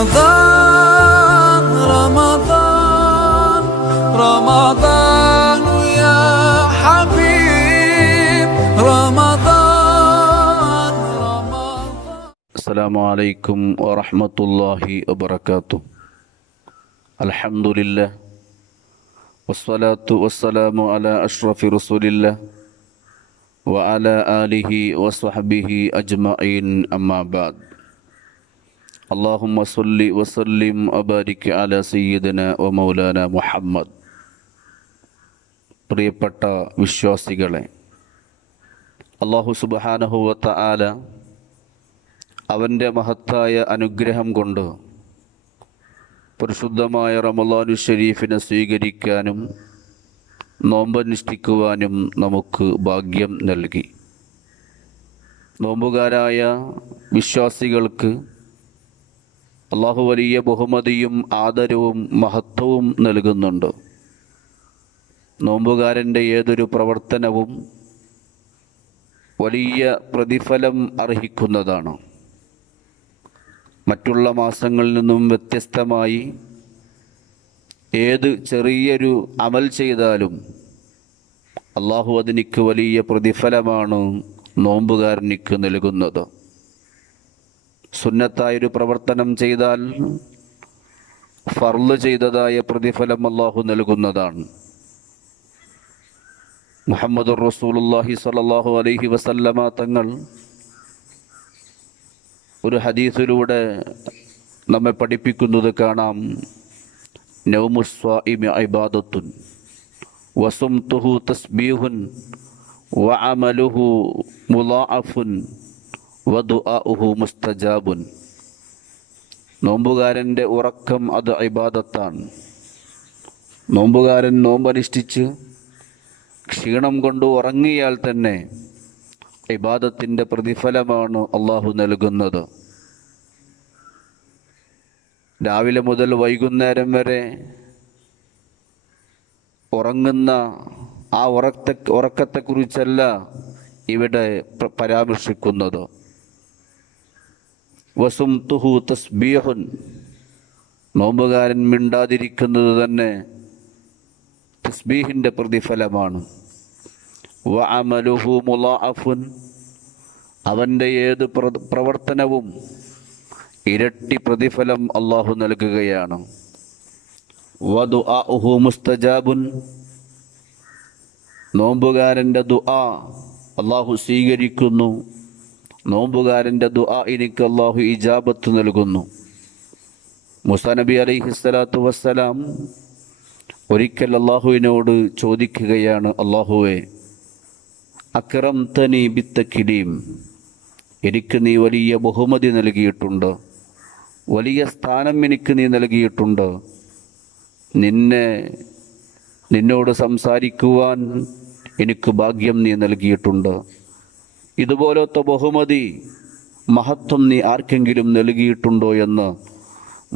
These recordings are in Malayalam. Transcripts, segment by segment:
رمضان رمضان رمضان يا حبيب رمضان رمضان. السلام عليكم ورحمة الله وبركاته. الحمد لله والصلاة والسلام على أشرف رسول الله وعلى آله وصحبه أجمعين. أما بعد اللهم صل وسلم وبارك على سيدنا ومولانا محمد പ്രിയപ്പെട്ട വിശ്വാസികളെ അള്ളാഹു സുബാനഹുവത്ത ആല അവൻ്റെ മഹത്തായ അനുഗ്രഹം കൊണ്ട് പരിശുദ്ധമായ റമലാനു ഷരീഫിനെ സ്വീകരിക്കാനും നോമ്പനുഷ്ഠിക്കുവാനും നമുക്ക് ഭാഗ്യം നൽകി നോമ്പുകാരായ വിശ്വാസികൾക്ക് അള്ളാഹു വലിയ ബഹുമതിയും ആദരവും മഹത്വവും നൽകുന്നുണ്ട്. നോമ്പുകാരന്റെ ഏതൊരു പ്രവർത്തനവും വലിയ പ്രതിഫലം അർഹിക്കുന്നതാണ്. മറ്റുള്ള മാസങ്ങളിൽ നിന്നും വ്യത്യസ്തമായി ഏത് ചെറിയൊരു അമൽ ചെയ്താലും അള്ളാഹു അതിനിക്ക് വലിയ പ്രതിഫലമാണ് നോമ്പുകാരനിക്ക് നൽകുന്നത്. സുന്നത്തായൊരു പ്രവർത്തനം ചെയ്താൽ ഫർൾ ചെയ്തതായ പ്രതിഫലം അള്ളാഹു നൽകുന്നതാണ്. മുഹമ്മദ് റസൂലുല്ലാഹി സ്വല്ലല്ലാഹു അലൈഹി വസല്ലമ തങ്ങൾ ഒരു ഹദീസിലൂടെ നമ്മെ പഠിപ്പിക്കുന്നത് കാണാം. നൗമുസ്വാഇമി ഇബാദത്തുൻ വസുംതുഹു തസ്ബീഹുൻ വഅമലുഹു മുളാഅഫുൻ വദുആഉഹു മുസ്തജാബുൻ. നോമ്പുകാരന്റെ ഉറക്കം അത് ഇബാദത്താണ്. നോമ്പുകാരൻ നോമ്പനുഷ്ഠിച്ച് ക്ഷീണം കൊണ്ട് ഉറങ്ങിയാൽ തന്നെ ഇബാദത്തിന്റെ പ്രതിഫലമാണ് അള്ളാഹു നൽകുന്നത്. രാവിലെ മുതൽ വൈകുന്നേരം വരെ ഉറങ്ങുന്ന ആ ഉറക്ക ഉറക്കത്തെക്കുറിച്ചല്ല ഇവിടെ പ്ര- പരാമർശിക്കുന്നത്. വസും തുഹു തസ്ബീഹുൻ. നോമ്പുകാരൻ മിണ്ടാതിരിക്കുന്നത് തന്നെ തസ്ബീഹിന്റെ പ്രതിഫലമാണ്. വ അമലുഹു മുലാഅഫുൻ അവന്റെ ഏത് പ്ര- പ്രവർത്തനവും ഇരട്ടി പ്രതിഫലം അള്ളാഹു നൽകുകയാണ്. വധു അഹു മുസ്തജാബുൻ. നോമ്പുകാരന്റെ ദുആ അള്ളാഹു സ്വീകരിക്കുന്നു. നോമ്പുകാരന്റെ ദുആ എനിക്ക് അള്ളാഹു ഇജാബത്ത് നൽകുന്നു. മുസാ നബി അലൈഹി സ്വലാത്തു വസ്സലാം ഒരിക്കൽ അള്ളാഹുവിനോട് ചോദിക്കുകയാണ് അള്ളാഹുവെ അക്രം തനി ബിത്തക്കിലീം എനിക്ക് നീ വലിയ ബഹുമതി നൽകിയിട്ടുണ്ട് വലിയ സ്ഥാനം എനിക്ക് നീ നൽകിയിട്ടുണ്ട്. നിന്നെ നിന്നോട് സംസാരിക്കുവാൻ എനിക്ക് ഭാഗ്യം നീ നൽകിയിട്ടുണ്ട്. ഇതുപോലത്തെ ബഹുമതി മഹത്വം നീ ആർക്കെങ്കിലും നൽകിയിട്ടുണ്ടോ എന്ന്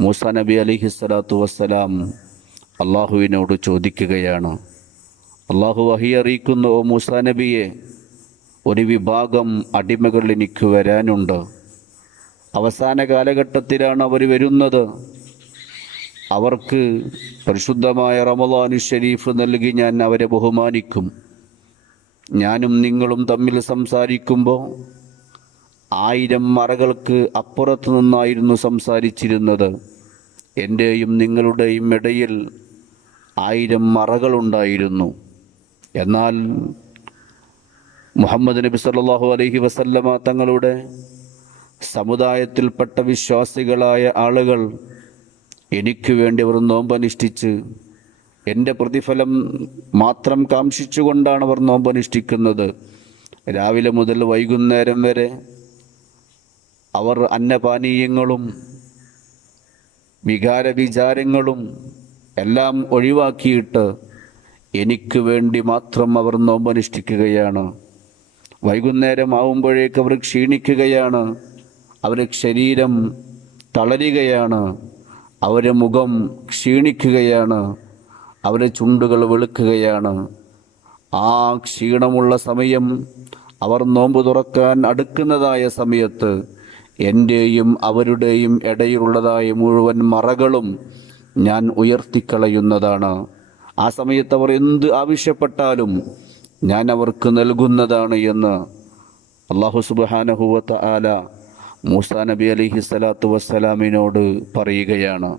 മൂസ നബി അലിഹി സ്വലാത്തു വസ്സലാം അള്ളാഹുവിനോട് ചോദിക്കുകയാണ്. അള്ളാഹു വഹി അറിയിക്കുന്നു ഓ മൂസ നബിയെ ഒരു വിഭാഗം അടിമകൾ എനിക്ക് വരാനുണ്ട്. അവസാന കാലഘട്ടത്തിലാണ് അവർ വരുന്നത്. അവർക്ക് പരിശുദ്ധമായ റമദാനു ഷരീഫ് നൽകി ഞാൻ അവരെ ബഹുമാനിക്കും. ഞാനും നിങ്ങളും തമ്മിൽ സംസാരിക്കുമ്പോൾ ആയിരം മറകൾക്ക് അപ്പുറത്തു നിന്നായിരുന്നു സംസാരിച്ചിരുന്നത്. എന്റെയും നിങ്ങളുടെയും ഇടയിൽ ആയിരം മറകളുണ്ടായിരുന്നു. എന്നാൽ മുഹമ്മദ് നബി സല്ലാഹു അലഹി വസല്ലമ തങ്ങളുടെ സമുദായത്തിൽപ്പെട്ട വിശ്വാസികളായ ആളുകൾ എനിക്ക് വേണ്ടി അവർ നോമ്പനുഷ്ഠിച്ച് എന്റെ പ്രതിഫലം മാത്രം കാംക്ഷിച്ചുകൊണ്ടാണ് അവർ നോമ്പനുഷ്ഠിക്കുന്നത്. രാവിലെ മുതൽ വൈകുന്നേരം വരെ അവർ അന്നപാനീയങ്ങളും വികാര വിചാരങ്ങളും എല്ലാം ഒഴിവാക്കിയിട്ട് എനിക്ക് വേണ്ടി മാത്രം അവർ നോമ്പനുഷ്ഠിക്കുകയാണ്. വൈകുന്നേരം ആവുമ്പോഴേക്ക് അവർ ക്ഷീണിക്കുകയാണ്. അവരുടെ ശരീരം തളരുകയാണ്. അവരുടെ മുഖം ക്ഷീണിക്കുകയാണ്. അവരുടെ ചുണ്ടുകൾ വെളുക്കുകയാണ്. ആ ക്ഷീണമുള്ള സമയം അവർ നോമ്പ് തുറക്കാൻ അടുക്കുന്നതായ സമയത്ത് എന്റെയും അവരുടെയും ഇടയിലുള്ളതായ മുഴുവൻ മറകളും ഞാൻ ഉയർത്തിക്കളയുന്നതാണ്. ആ സമയത്ത് അവർ എന്ത് ആവശ്യപ്പെട്ടാലും ഞാൻ അവർക്ക് നൽകുന്നതാണ് എന്ന് അള്ളാഹു സുബാനഹുവത്ത ആല മൂസാ നബി അലിഹി സ്വലാത്തു വസ്സലാമിനോട് പറയുകയാണ്.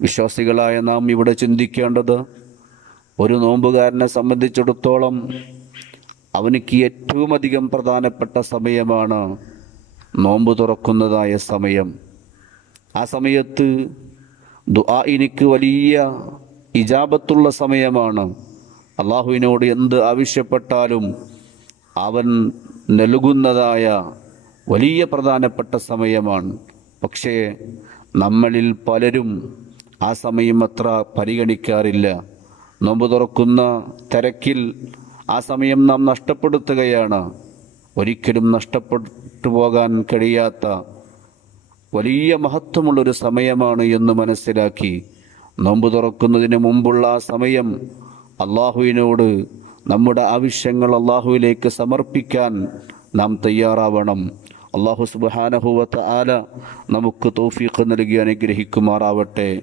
വിശ്വാസികളായ നാം ഇവിടെ ചിന്തിക്കേണ്ടത് ഒരു നോമ്പുകാരനെ സംബന്ധിച്ചിടത്തോളം അവനിക്ക് ഏറ്റവും അധികം പ്രധാനപ്പെട്ട സമയമാണ് നോമ്പ് തുറക്കുന്നതായ സമയം. ആ സമയത്ത് ദുആഇനിക്ക് വലിയ ഇജാബത്തുള്ള സമയമാണ്. അള്ളാഹുവിനോട് എന്ത് ആവശ്യപ്പെട്ടാലും അവൻ നൽകുന്നതായ വലിയ പ്രധാനപ്പെട്ട സമയമാണ്. പക്ഷേ നമ്മളിൽ പലരും ആ സമയം അത്ര പരിഗണിക്കാറില്ല. നോമ്പ് തുറക്കുന്ന തിരക്കിൽ ആ സമയം നാം നഷ്ടപ്പെടുത്തുകയാണ്. ഒരിക്കലും നഷ്ടപ്പെട്ടു പോകാൻ കഴിയാത്ത വലിയ മഹത്വമുള്ളൊരു സമയമാണ് എന്ന് മനസ്സിലാക്കി നോമ്പ് തുറക്കുന്നതിന് മുമ്പുള്ള ആ സമയം അള്ളാഹുവിനോട് നമ്മുടെ ആവശ്യങ്ങൾ അള്ളാഹുവിലേക്ക് സമർപ്പിക്കാൻ നാം തയ്യാറാവണം. അള്ളാഹു സുബാനഹുവത്ത് ആല നമുക്ക് തൗഫീഖ് നൽകി അനുഗ്രഹിക്കുമാറാവട്ടെ.